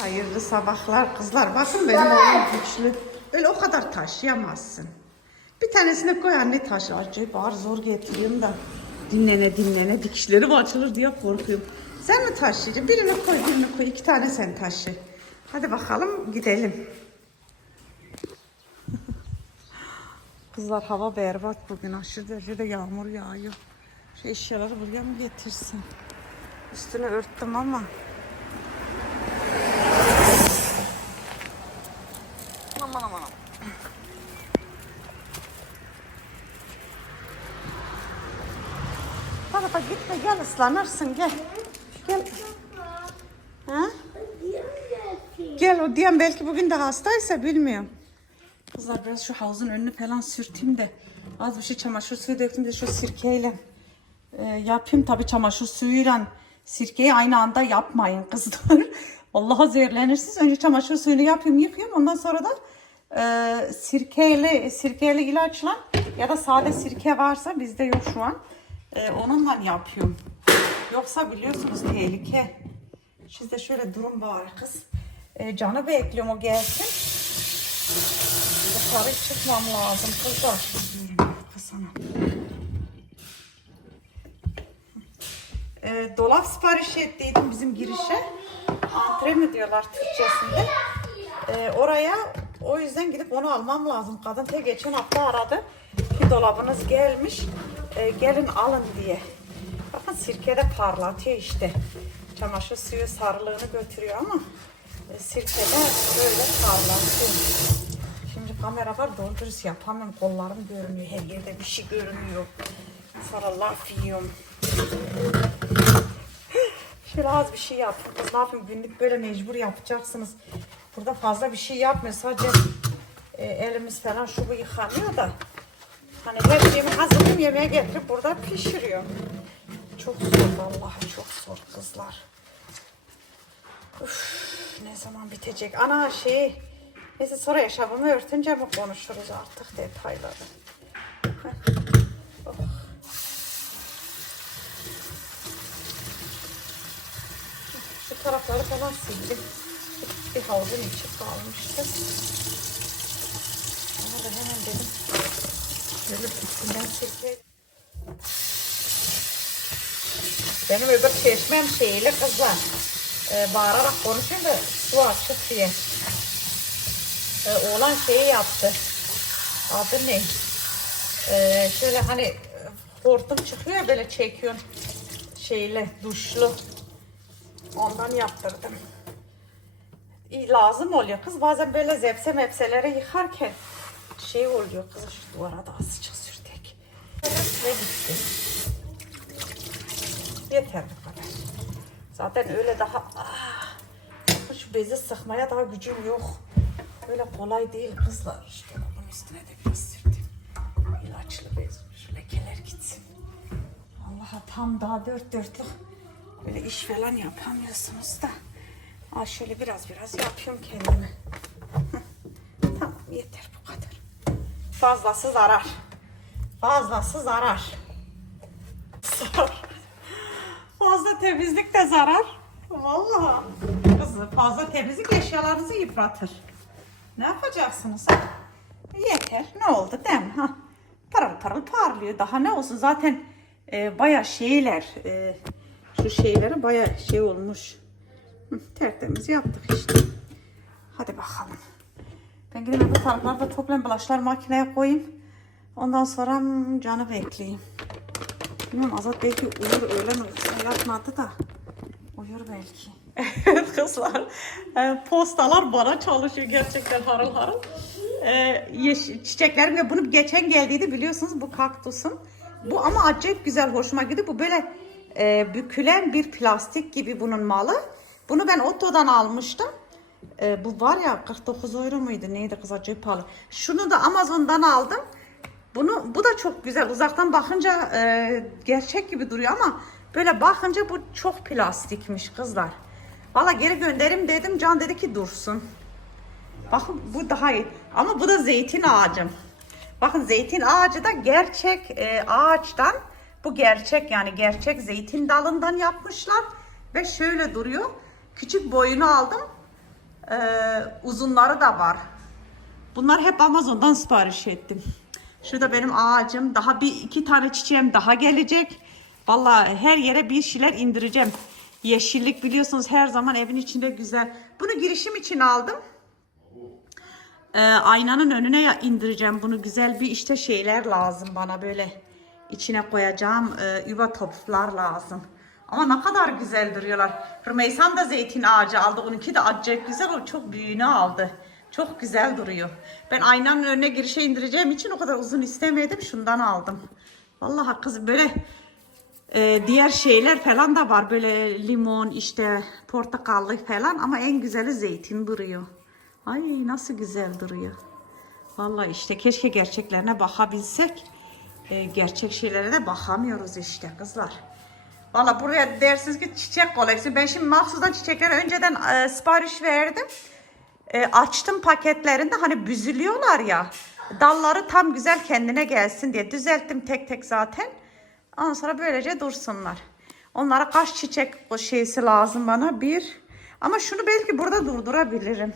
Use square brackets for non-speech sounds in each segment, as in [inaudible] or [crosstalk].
Hayırlı sabahlar kızlar. Bakın benim oğlum güçlü. Öyle o kadar taşıyamazsın. Bir tanesini koy anne taşı. Acayip ağır zor getiriyorum da. Dinlene dinlene dikişleri mi açılır diye korkuyorum. Sen mi taşıyacaksın? Birini koy birini koy. İki tane sen taşı. Hadi bakalım gidelim. [laughs] Kızlar hava berbat bugün. Aşırı derecede yağmur yağıyor. Şu eşyaları buraya mı getirsin? Üstünü örttüm ama. Tarafa gitme gel ıslanırsın gel. Gel. Ha? Gel o diyen belki bugün de hastaysa bilmiyorum. Kızlar biraz şu havuzun önünü falan sürteyim de az bir şey çamaşır suyu döktüm de şu sirkeyle e, yapayım. Tabii çamaşır suyuyla sirkeyi aynı anda yapmayın kızlar. [laughs] Vallahi zehirlenirsiniz. Önce çamaşır suyunu yapayım yıkayayım ondan sonra da e, sirkeyle sirkeyle ilaçla ya da sade sirke varsa bizde yok şu an. E, onunla yapıyorum. Yoksa biliyorsunuz tehlike. Siz de şöyle durun bari kız. E, canı bekliyorum o gelsin. Dışarı çıkmam lazım kızlar. Kız hanım. E, dolap sipariş ettiydim bizim girişe. Antre mi diyorlar Türkçesinde. E, oraya o yüzden gidip onu almam lazım. Kadın te geçen hafta aradı. Bir dolabınız gelmiş. E, gelin alın diye. Bakın sirkede parlatıyor işte. Çamaşır suyu sarılığını götürüyor ama e, sirkede böyle parlatıyor. Şimdi kamera var doğru dürüst yapamam. Kollarım görünüyor. Her yerde bir şey görünüyor. Sonra laf yiyorum. Şöyle az bir şey yap. Kız ne yapayım günlük böyle mecbur yapacaksınız. Burada fazla bir şey yapmıyor. Sadece e, elimiz falan şu bu yıkanıyor da. Hani her şeyimi hazırlayayım yemeğe getirip burada pişiriyor. Çok zor vallahi çok zor kızlar. Uf, ne zaman bitecek? Ana şey neyse sonra yaşamımı örtünce mi konuşuruz artık detayları. Oh. Şu tarafları falan sildim. Bir havuzun içi kalmıştı. Ona da hemen dedim. Şöyle üstünden silkeyim. Benim öbür çeşmem şeyli kızlar. Ee, bağırarak konuşayım da su açık diye. Ee, oğlan şeyi yaptı. Adı ne? Ee, şöyle hani hortum çıkıyor böyle çekiyorsun. Şeyle duşlu. Ondan yaptırdım. İyi, lazım oluyor kız. Bazen böyle zepse mepseleri yıkarken şey oluyor kız. Şu duvara da azıcık sürtek. Ve gitti. Yeter bu kadar. Zaten öyle daha ah, şu bezi sıkmaya daha gücüm yok. Böyle kolay değil kızlar. İşte bunun üstüne de biraz sürdüm. İlaçlı bez. Şu lekeler gitsin. Allah'a tam daha dört dörtlük böyle iş falan yapamıyorsunuz da. Aa şöyle biraz biraz yapıyorum kendime. Tamam yeter. Fazlası zarar. Fazlası zarar. Fazla temizlik de zarar. Vallahi. Kızı fazla temizlik eşyalarınızı yıpratır. Ne yapacaksınız? Yeter. Ne oldu değil mi? Ha? Parıl parıl parlıyor. Daha ne olsun? Zaten e, baya şeyler e, şu şeyleri baya şey olmuş. Hı, tertemiz yaptık işte. Hadi bakalım. Ben gidip bu tarafları da toplayayım. Bulaşlar makineye koyayım. Ondan sonra hmm, canı bekleyeyim. Bilmiyorum Azat belki uyur öğlen uykusuna yatmadı da. Uyur belki. [laughs] Evet kızlar. e, Postalar bana çalışıyor gerçekten harıl harıl. E, yeş- çiçeklerim ve bunu geçen geldiydi biliyorsunuz bu kaktüsün. Bu ama acayip güzel hoşuma gidiyor. Bu böyle e, bükülen bir plastik gibi bunun malı. Bunu ben Otto'dan almıştım. E, bu var ya 49 euro muydu neydi kız acayip pahalı. Şunu da Amazon'dan aldım. Bunu bu da çok güzel. Uzaktan bakınca e, gerçek gibi duruyor ama böyle bakınca bu çok plastikmiş kızlar. Valla geri gönderim dedim. Can dedi ki dursun. Bakın bu daha iyi. Ama bu da zeytin ağacım. Bakın zeytin ağacı da gerçek e, ağaçtan. Bu gerçek yani gerçek zeytin dalından yapmışlar. Ve şöyle duruyor. Küçük boyunu aldım. Ee, uzunları da var. Bunlar hep Amazon'dan sipariş ettim. Şurada benim ağacım. Daha bir iki tane çiçeğim daha gelecek. Vallahi her yere bir şeyler indireceğim. Yeşillik biliyorsunuz her zaman evin içinde güzel. Bunu girişim için aldım. Ee, aynanın önüne indireceğim bunu. Güzel bir işte şeyler lazım bana böyle. içine koyacağım e, yuva toplar lazım. Ama ne kadar güzel duruyorlar. Rümeysan da zeytin ağacı aldı. Onunki de acayip güzel. O çok büyüğünü aldı. Çok güzel duruyor. Ben aynanın önüne girişe indireceğim için o kadar uzun istemedim. Şundan aldım. Vallahi kız böyle ee, diğer şeyler falan da var böyle limon işte portakallı falan ama en güzeli zeytin duruyor. Ay nasıl güzel duruyor. Vallahi işte keşke gerçeklerine bakabilsek. Ee, gerçek şeylere de bakamıyoruz işte kızlar. Valla buraya dersiniz ki çiçek koleksiyonu. Ben şimdi mahsusdan çiçekleri önceden e, sipariş verdim. E, açtım paketlerinde hani büzülüyorlar ya. Dalları tam güzel kendine gelsin diye düzelttim tek tek zaten. Ondan sonra böylece dursunlar. Onlara kaç çiçek o şeysi lazım bana? Bir. Ama şunu belki burada durdurabilirim.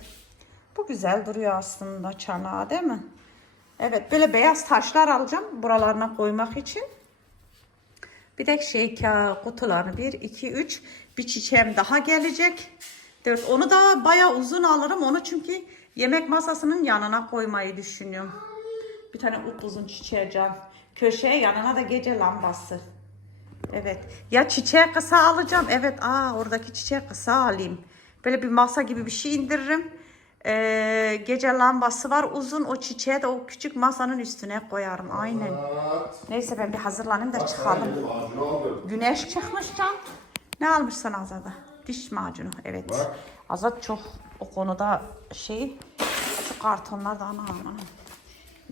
Bu güzel duruyor aslında çanağı değil mi? Evet böyle beyaz taşlar alacağım buralarına koymak için. Bir de şey kutularını 1, 2, 3 bir çiçeğim daha gelecek. 4 onu da bayağı uzun alırım onu çünkü yemek masasının yanına koymayı düşünüyorum. Bir tane upuzun çiçeği can. Köşeye yanına da gece lambası. Evet. Ya çiçeği kısa alacağım. Evet. Aa oradaki çiçeği kısa alayım. Böyle bir masa gibi bir şey indiririm. Ee, gece lambası var uzun. O çiçeği de o küçük masanın üstüne koyarım. Aynen. Neyse ben bir hazırlanayım da çıkalım. Güneş çıkmış can. Ne almışsın Azat'a? Diş macunu. Evet. Bak. Azat çok o konuda şey. Şu kartonlar da ana ana.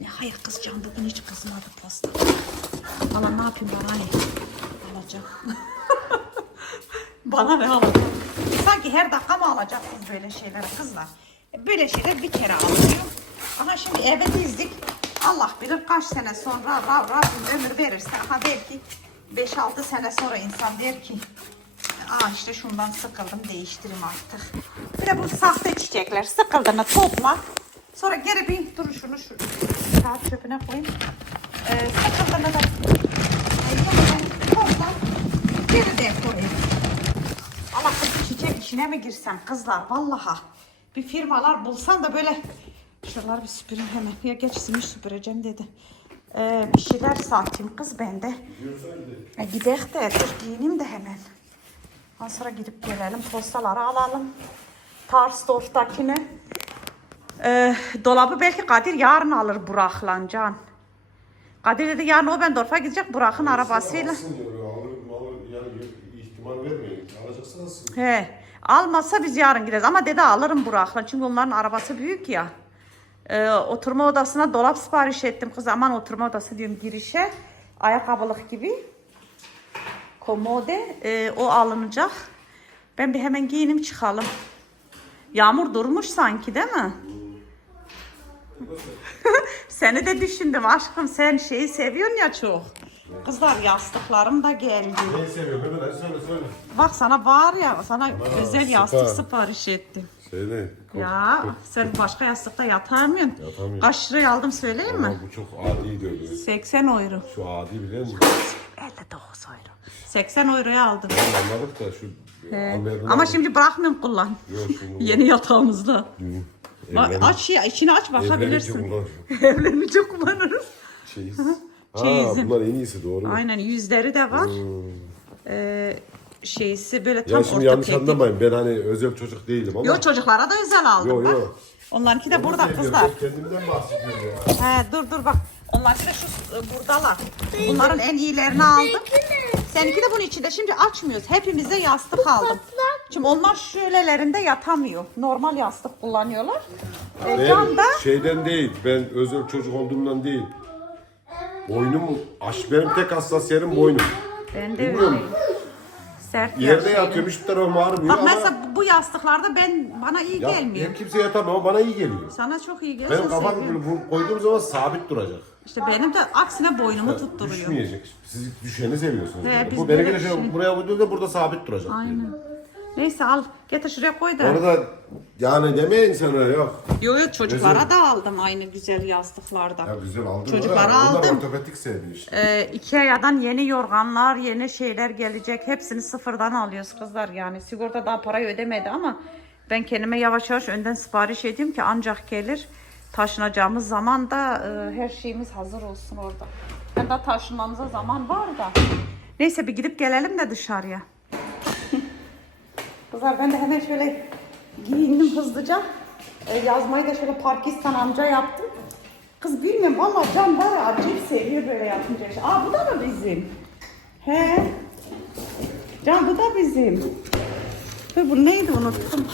Ne hayır kızcan bugün hiç kızmadı posta. Valla ne yapayım bana ne? Alacağım. [laughs] bana ne alacağım? Sanki her dakika mı alacaksınız böyle şeyler kızlar? Böyle şeyler bir kere alınıyor. Ama şimdi eve dizdik. Allah bilir kaç sene sonra Rab, Rabbim ömür verirse. Aha belki 5-6 sene sonra insan der ki Aa işte şundan sıkıldım değiştireyim artık. Bir de bu sahte çiçekler sıkıldığını topla. Sonra geri bir dur şunu şu kağıt çöpüne koyayım. Ee, sıkıldığını da topla. Geri de koyayım. Allah kız çiçek işine mi girsem kızlar vallaha. Bir firmalar bulsan da böyle şuraları bir süpüreyim hemen. Ya geç simiş süpüreceğim dedi. Ee, bir şeyler satayım kız bende. E, gidek de dur giyineyim de hemen. Ondan sonra gidip gelelim. Postaları alalım. Tarsdorf'takini. Ee, dolabı belki Kadir yarın alır Burak'la Can. Kadir dedi yarın o ben Dorf'a gidecek Burak'ın arabasıyla. Alsın diyor. Alır, alır, yani ihtimal vermeyin. Alacaksa alsın. He. Almazsa biz yarın gideriz. Ama dedi alırım Burak'la. Çünkü onların arabası büyük ya. Ee, oturma odasına dolap sipariş ettim. Kız aman oturma odası diyorum girişe. Ayakkabılık gibi. Komode. Ee, o alınacak. Ben bir hemen giyinim çıkalım. Yağmur durmuş sanki değil mi? [laughs] Seni de düşündüm aşkım. Sen şeyi seviyorsun ya çok. Kızlar yastıklarım da geldi. Neyi seviyorum? Hemen hadi söyle söyle. Bak sana var ya sana özel süper. yastık sipariş ettim. Söyle. Ya sen başka yastıkta yatamıyorsun. Yatamıyorum. Kaç liraya aldım söyleyeyim mi? Ama bu çok adi diyordu. 80 euro. Şu adi biliyor musun? 59 euro. 80 euroya aldım. Anladık da şu He. Ama şimdi bırakmıyorum kullan. Yok. [laughs] Yeni yatağımızda. Bak, aç ya içini aç bakabilirsin. Evlenince kullanırız. Çeyiz. [laughs] Çeyizim. Ha bunlar en iyisi doğru. Aynen yüzleri de var. Ee, şeysi böyle tam Ya şimdi yanlış anlamayın ben hani özel çocuk değilim ama. Yo çocuklara da özel aldım Yo, bak. yo. Onlarınki de burada kızlar. Kendimden bahsediyorum ya. He dur dur bak. Onlar da şu e, buradalar. Bunların en iyilerini aldım. Seninki de bunun içinde. Şimdi açmıyoruz. Hepimize yastık aldım. Şimdi onlar şöylelerinde yatamıyor. Normal yastık kullanıyorlar. E, Ben Can da şeyden değil, ben özel çocuk olduğumdan değil. Boynum, aş, benim tek hassas yerim boynum. ben de Bilmiyorum. öyleyim. Sert Yerde yatıyorum, hiçbir tarafım ağrımıyor Bak ama... mesela bu yastıklarda ben bana iyi Ya, gelmiyor. hep kimse yatamıyor ama bana iyi geliyor. Sana çok iyi geliyor. Benim sen kafam seviyorsun. böyle koyduğum zaman sabit duracak. İşte benim de aksine boynumu tutturuyor. Düşmeyecek. Siz düşeni seviyorsunuz. He, biz bu benimki böyle de şey, düşün- buraya koyduğumda burada sabit duracak. Aynen. Neyse al getir şuraya koy da. Onu da yani demeyin sana yok. Yo yo çocuklara Özür- da aldım aynı güzel yastıklardan. Ya güzel aldın Çocuklara da, Onlar aldım. ortopedik sevdi işte. Ee, Ikea'dan yeni yorganlar, yeni şeyler gelecek. Hepsini sıfırdan alıyoruz kızlar. Yani sigorta daha parayı ödemedi ama ben kendime yavaş yavaş önden sipariş edeyim ki ancak gelir. Taşınacağımız zaman da e, her şeyimiz hazır olsun orada. Ben daha taşınmamıza zaman var da. Neyse bir gidip gelelim de dışarıya. Kızlar ben de hemen şöyle giyindim hızlıca. E, yazmayı da şöyle Pakistan amca yaptım. Kız bilmiyorum valla Can var ya acayip seviyor böyle yapınca. işte. Aa bu da mı bizim? He. Can bu da bizim. Dur bu neydi unuttum.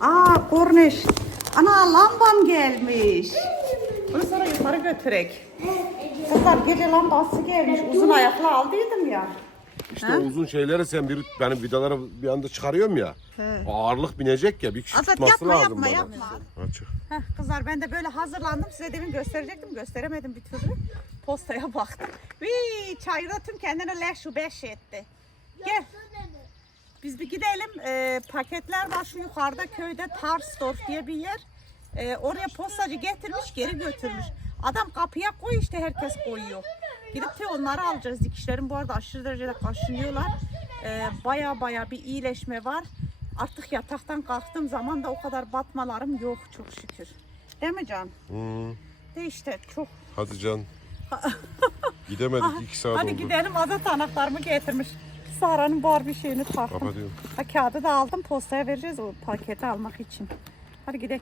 Aa korneş. Ana lambam gelmiş. Bunu sonra yukarı götürek. Kızlar gece lambası gelmiş. Uzun ayaklı aldıydım ya. İşte uzun şeyleri sen bir benim vidaları bir anda çıkarıyorum ya. He. Ağırlık binecek ya bir kişi Azat, tutması yapma, lazım yapma, bana. yapma. Açık. Heh, kızlar ben de böyle hazırlandım. Size demin gösterecektim. Gösteremedim bir türlü. Postaya baktım. Vii çayratım kendine leş şu beş etti. Gel. Biz bir gidelim. Ee, paketler var şu yukarıda köyde Tarsdorf diye bir yer. Ee, oraya postacı getirmiş geri götürmüş. Adam kapıya koy işte herkes koyuyor. Gidip de onları alacağız. Dikişlerim bu arada aşırı derecede kaşınıyorlar. Ee, baya baya bir iyileşme var. Artık yataktan kalktığım zaman da o kadar batmalarım yok çok şükür. Değil mi Can? Hı. De işte çok. Hadi can. [laughs] Gidemedik iki saat Hadi oldu. gidelim Azat anahtarımı getirmiş. Sara'nın Barbie şeyini taktım. Kapatıyorum. Ha, kağıdı da aldım postaya vereceğiz o paketi almak için. Hadi gidelim.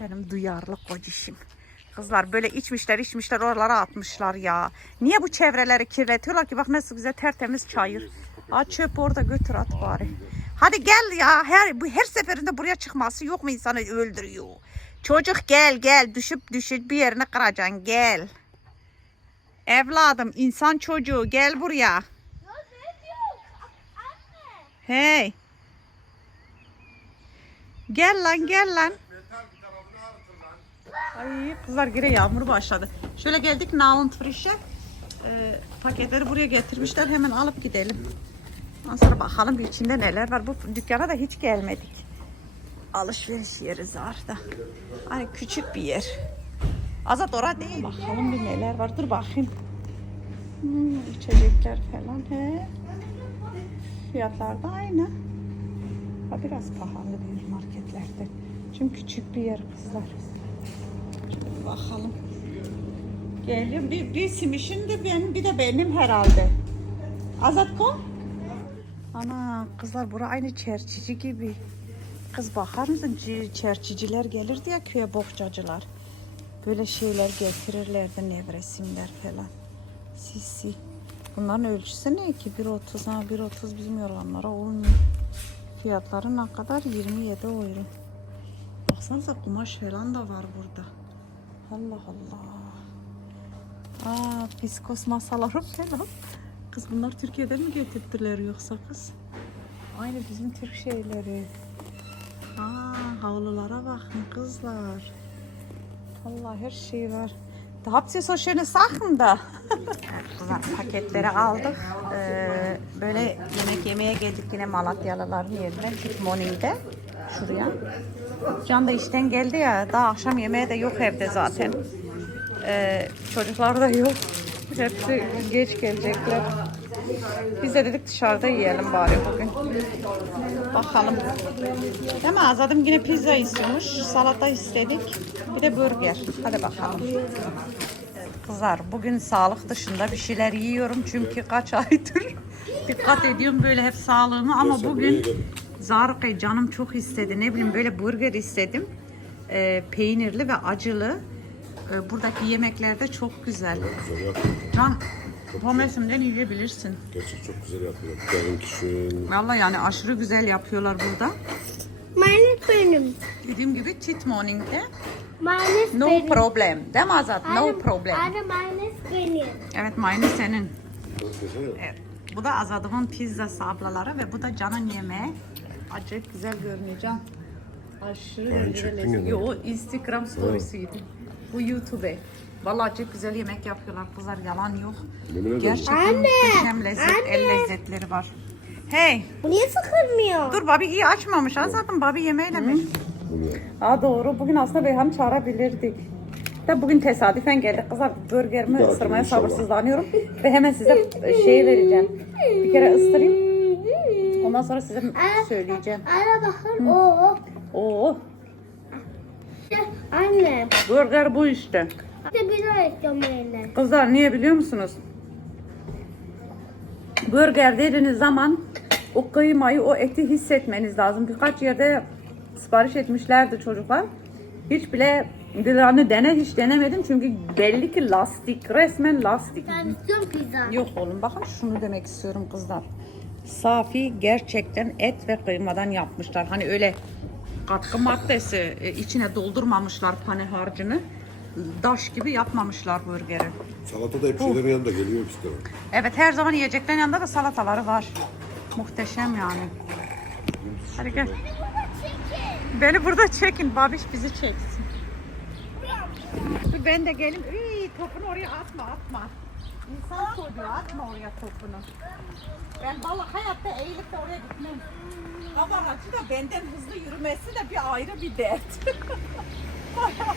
Benim duyarlı kocişim. Kızlar böyle içmişler içmişler oralara atmışlar ya. Niye bu çevreleri kirletiyorlar ki? Bak nasıl güzel tertemiz çayır. Aa, çöp orada götür at bari. Hadi gel ya. Her, bu her seferinde buraya çıkması yok mu insanı öldürüyor. Çocuk gel gel düşüp düşüp bir yerini kıracaksın gel. Evladım insan çocuğu gel buraya. Hey. Gel lan gel lan. Ay kızlar gire yağmur başladı. Şöyle geldik Naunt Frish'e. Ee, paketleri buraya getirmişler. Hemen alıp gidelim. Ondan sonra bakalım bir içinde neler var. Bu dükkana da hiç gelmedik. Alışveriş yeri zarda. Hani küçük bir yer. Azat ora değil. Bakalım bir neler var. Dur bakayım. Hmm, içecekler falan. He. Fiyatlar da aynı. Ha, biraz pahalı bir marketlerde. Çünkü küçük bir yer kızlar. Bakalım. Geliyorum. Bir, bir simişin de benim, bir de benim herhalde. Azat kom. Ana kızlar bura aynı çerçici gibi. Kız bakar mısın? Çerçiciler gelirdi ya köye bohçacılar. Böyle şeyler getirirlerdi nevresimler falan. Sisi. Bunların ölçüsü ne ki? 1.30 ha 1.30 bizim yorganlara olmuyor. Fiyatları ne kadar? 27 euro. Baksanıza kumaş falan da var burada. Allah Allah. Aa, biskos masaları falan. Kız bunlar Türkiye'den mi getirdiler yoksa kız? Aynı bizim Türk şeyleri. Aa, havlulara bakın kızlar. Allah her şey var. Da ihr so schöne Sachen da? Kızlar paketleri aldık. Ee, böyle yemek yemeye geldik yine Malatyalıların yerine. Morning'de. Şuraya. Can da işten geldi ya. Daha akşam yemeği de yok evde zaten. Ee, çocuklar da yok. Hepsi geç gelecekler. Biz de dedik dışarıda yiyelim bari bugün. Bakalım. Değil mi? Azadım yine pizza istiyormuş. Salata istedik. Bir de burger. Hadi bakalım. Kızlar bugün sağlık dışında bir şeyler yiyorum. Çünkü kaç aydır [laughs] dikkat ediyorum böyle hep sağlığıma. Ama bugün Zarkı canım çok istedi. Ne bileyim böyle burger istedim. Ee, peynirli ve acılı. Ee, buradaki yemekler de çok güzel. Güzel yapıyor. Can, bu mevsimden yiyebilirsin. Gerçek çok güzel yapıyor. Benimki şu Vallahi yani aşırı güzel yapıyorlar burada. Meines benim. Dediğim gibi cheat morning'de Meines no benim. problem. Değil mi Azat? No problem. Anne meines benim. Evet mayonez senin. çok güzel. Evet. Bu da Azad'ımın pizzası ablaları ve bu da Can'ın yemeği. Acayip güzel Can. Aşırı Ay, derecede çektin lezzetli. Yo, o Instagram storiesiydi. Bu YouTube'e. Vallahi acayip güzel yemek yapıyorlar kızlar yalan yok. Yemin. Gerçekten Anne, muhteşem lezzet, el lezzetleri var. Hey Bu niye sıkılmıyor? dur Babi iyi açmamış. Ha zaten Babi yemeğiyle mi? Aa doğru. Bugün aslında Beyhan'ı çağırabilirdik. Da bugün tesadüfen geldik kızlar. Burgerimi Belki ısırmaya inşallah. sabırsızlanıyorum. Ve hemen size şey vereceğim. Bir kere ısırayım. Ondan sonra size söyleyeceğim. Ara bakın. Oo. Oo, Anne. burger bu işte. İşte bir eline. Kızlar niye biliyor musunuz? Burger dediğiniz zaman o kıymayı, o eti hissetmeniz lazım. Birkaç yerde sipariş etmişlerdi çocuklar. Hiç bile gıdanı dene hiç denemedim çünkü belli ki lastik, resmen lastik. Ben istiyorum pizza. Yok oğlum bakın şunu demek istiyorum kızlar. Safi gerçekten et ve kıymadan yapmışlar. Hani öyle katkı maddesi e, içine doldurmamışlar pane harcını. Daş gibi yapmamışlar burgeri. Salata da hep şeylerin yanında geliyor işte. Evet her zaman yiyeceklerin yanında da salataları var. Muhteşem yani. Hadi gel. Beni burada çekin. Babiş bizi çeksin. Ben de gelin. Üy, topunu oraya atma atma. İnsan çocuğu atma oraya topunu. Ben vallahi hayatta eğilip de oraya gitmem. Ama aracı da benden hızlı yürümesi de bir ayrı bir dert. [laughs] baya,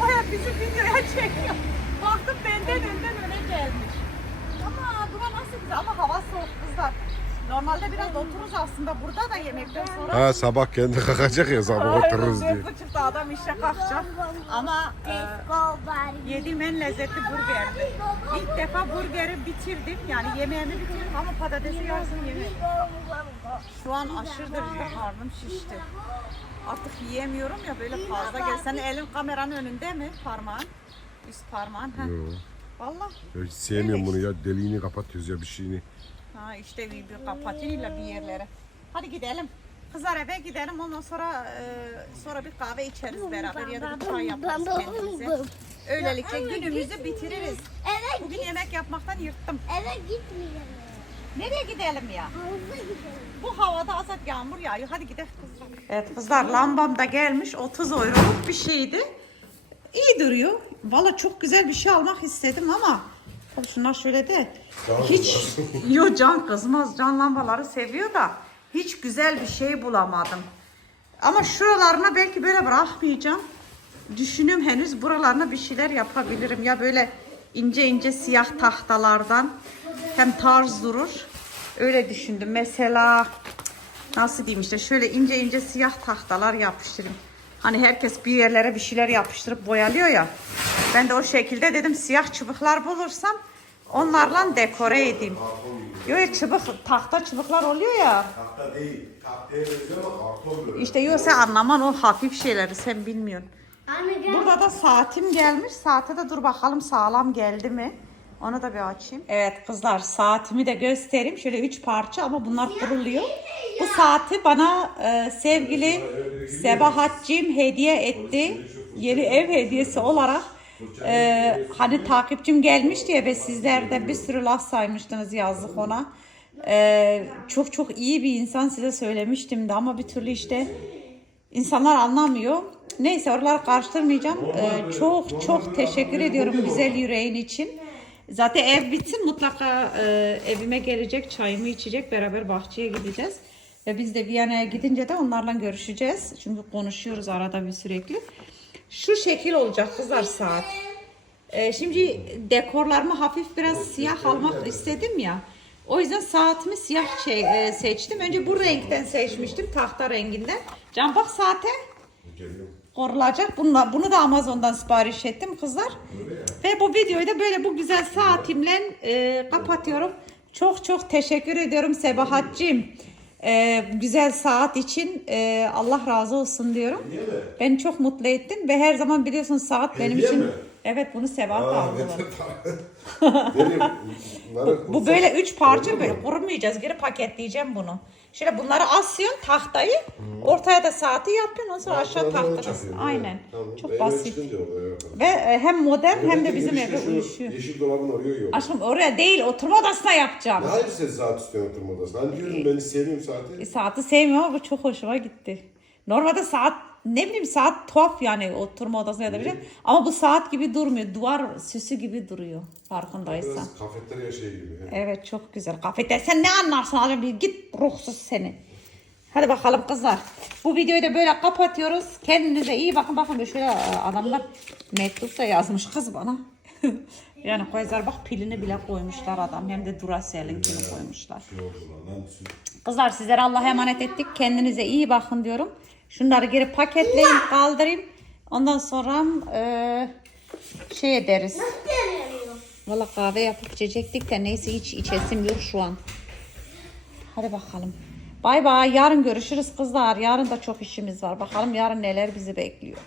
baya bizi videoya çekiyor. Baktım benden önden öne gelmiş. Ama bura nasıl güzel ama hava soğuk kızlar. Normalde biraz otururuz aslında burada da yemekten sonra. Ha sabah kendi kalkacak ya sabah otururuz diye. Dört buçukta adam işe kalkacak. Ama e, yediğim en lezzetli burgerdi. İlk defa burgeri bitirdim. Yani yemeğimi bitirdim ama patatesi yarısını yemedim. Şu an aşırı derecede karnım şişti. Artık yiyemiyorum ya böyle fazla gel. Senin elin kameranın önünde mi parmağın? Üst parmağın. Ha. Yo, Vallahi. ya hiç sevmiyorum bunu ya deliğini kapatıyoruz ya bir şeyini. Ha işte bir, bir kapatıyla bir yerlere. Hadi gidelim. Kızlar eve gidelim ondan sonra e, sonra bir kahve içeriz beraber ya da bir çay yaparız kendimize. Öylelikle günümüzü bitiririz. Eve, Bugün yemek yapmaktan yırttım. eve gitmeyelim. Nereye gidelim ya? Bu havada azat yağmur yağıyor. Hadi gidelim kızlar. Evet kızlar lambam da gelmiş. 30 euroluk bir şeydi. İyi duruyor. Valla çok güzel bir şey almak istedim ama tabii şunlar şöyle de hiç yo can kızmaz. Can lambaları seviyor da hiç güzel bir şey bulamadım. Ama şuralarına belki böyle bırakmayacağım. Düşünüyorum henüz buralarına bir şeyler yapabilirim. Ya böyle ince ince siyah tahtalardan hem tarz durur. Öyle düşündüm. Mesela nasıl diyeyim işte şöyle ince ince siyah tahtalar yapıştırayım. Hani herkes bir yerlere bir şeyler yapıştırıp boyalıyor ya. Ben de o şekilde dedim siyah çubuklar bulursam onlarla dekore edeyim. Yok çubuk tahta çubuklar oluyor ya. Tahta değil. Tahtaya benziyor ama karton böyle. İşte yok sen anlaman o hafif şeyleri sen bilmiyorsun. Anne gel. Burada da saatim gelmiş. Saate de dur bakalım sağlam geldi mi? Onu da bir açayım. Evet kızlar saatimi de göstereyim. Şöyle üç parça ama bunlar kuruluyor. Bu saati bana e, sevgili Sebahatcim hediye etti. Yeni ev hediyesi olarak. E, hani takipçim gelmiş diye ve sizler de bir sürü laf saymıştınız yazdık ona. E, çok çok iyi bir insan size söylemiştim de ama bir türlü işte İnsanlar anlamıyor. Neyse oraları karıştırmayacağım. Ee, çok çok teşekkür ediyorum güzel yüreğin için. Zaten ev bitsin mutlaka e, evime gelecek çayımı içecek beraber bahçeye gideceğiz. Ve biz de Viyana'ya gidince de onlarla görüşeceğiz. Çünkü konuşuyoruz arada bir sürekli. Şu şekil olacak kızlar saat. Ee, şimdi dekorlarımı hafif biraz siyah almak istedim ya. O yüzden saatimi siyah şey, e, seçtim. Önce bu renkten seçmiştim. Tahta renginden. Can bak saate korulacak. Bununla, bunu da Amazon'dan sipariş ettim kızlar. Ve bu videoyu da böyle bu güzel saatimle e, kapatıyorum. Çok çok teşekkür ediyorum Sebahat'cığım. E, güzel saat için e, Allah razı olsun diyorum. Beni çok mutlu ettin ve her zaman biliyorsun saat benim Hediye için. mi? Evet bunu Sebahat aldı. Nereye? [laughs] Bunları Bu böyle üç parça böyle kurmayacağız. Geri paketleyeceğim bunu. Şöyle bunları asıyorsun tahtayı. Ortaya da saati yapıyorsun. Ondan sonra aşağı tahta. Aynen. Çok basit. Ve e, hem modern hem de bizim eve uyuşuyor. Yeşil dolabın oraya yok. Aşkım oraya değil oturma odasına yapacağım. Hayır sen saat istiyorsun oturma odasına. Hani diyorum ben sevmiyorum saati. E, Saati sevmiyorum ama bu çok hoşuma gitti. Normalde saat ne bileyim saat tuhaf yani oturma odasında ya da şey. Ama bu saat gibi durmuyor. Duvar süsü gibi duruyor farkındaysan. Biraz kafeterya şey gibi. he. Evet çok güzel. Kafede sen ne anlarsın abi bir git ruhsuz seni. Hadi bakalım kızlar. Bu videoyu da böyle kapatıyoruz. Kendinize iyi bakın. Bakın şöyle e, adamlar mektup da yazmış kız bana. [laughs] yani koylar bak pilini bile koymuşlar adam. Hem de Duracell'inkini koymuşlar. Şey Kızlar sizlere Allah'a emanet ettik. Kendinize iyi bakın diyorum. Şunları geri paketleyin, kaldırayım. Ondan sonra e, şey ederiz. Valla kahve yapıp içecektik de neyse hiç içesim yok şu an. Hadi bakalım. Bay bay. Yarın görüşürüz kızlar. Yarın da çok işimiz var. Bakalım yarın neler bizi bekliyor.